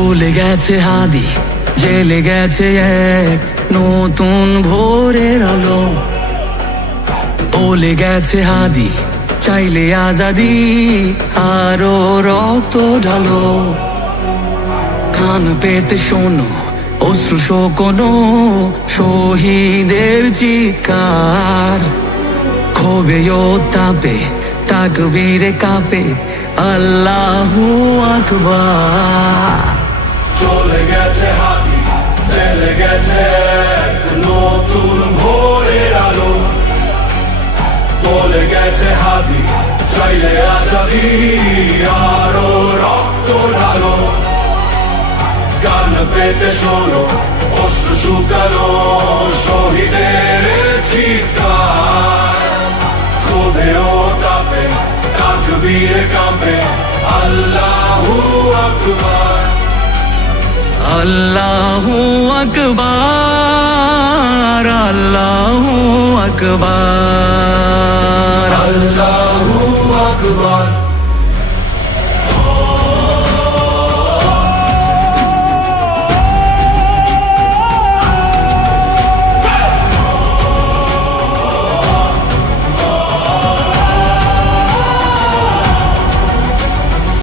চলে গেছে হাদি, জেলে গেছে এক নতুন ভোরের আলো। বলে গেছে হাদি, চাইলে আজাদি, আরো রক্ত ঢালো। কান পেতে শোনো অশ্রু শোকনো শহীদের চিৎকার। ক্ষোভে ও তাপে তাকবীরে কাঁপে আল্লাহু আকবার। চলে গেছে হাদি, চলে গেছে এক নতুন ভোরের আলো। বলে গেছে হাদি, চাইলে আজাদি, আরো রক্ত ঢালো। কান পেতে শোনো অশ্রু শুকানো শহীদের চিৎকার। ক্ষোভে ও তাপে তাকবীরে কাঁপে আল্লাহু আকবার। আল্লাহু আকবার, আল্লাহু আকবার, আল্লাহু আকবার।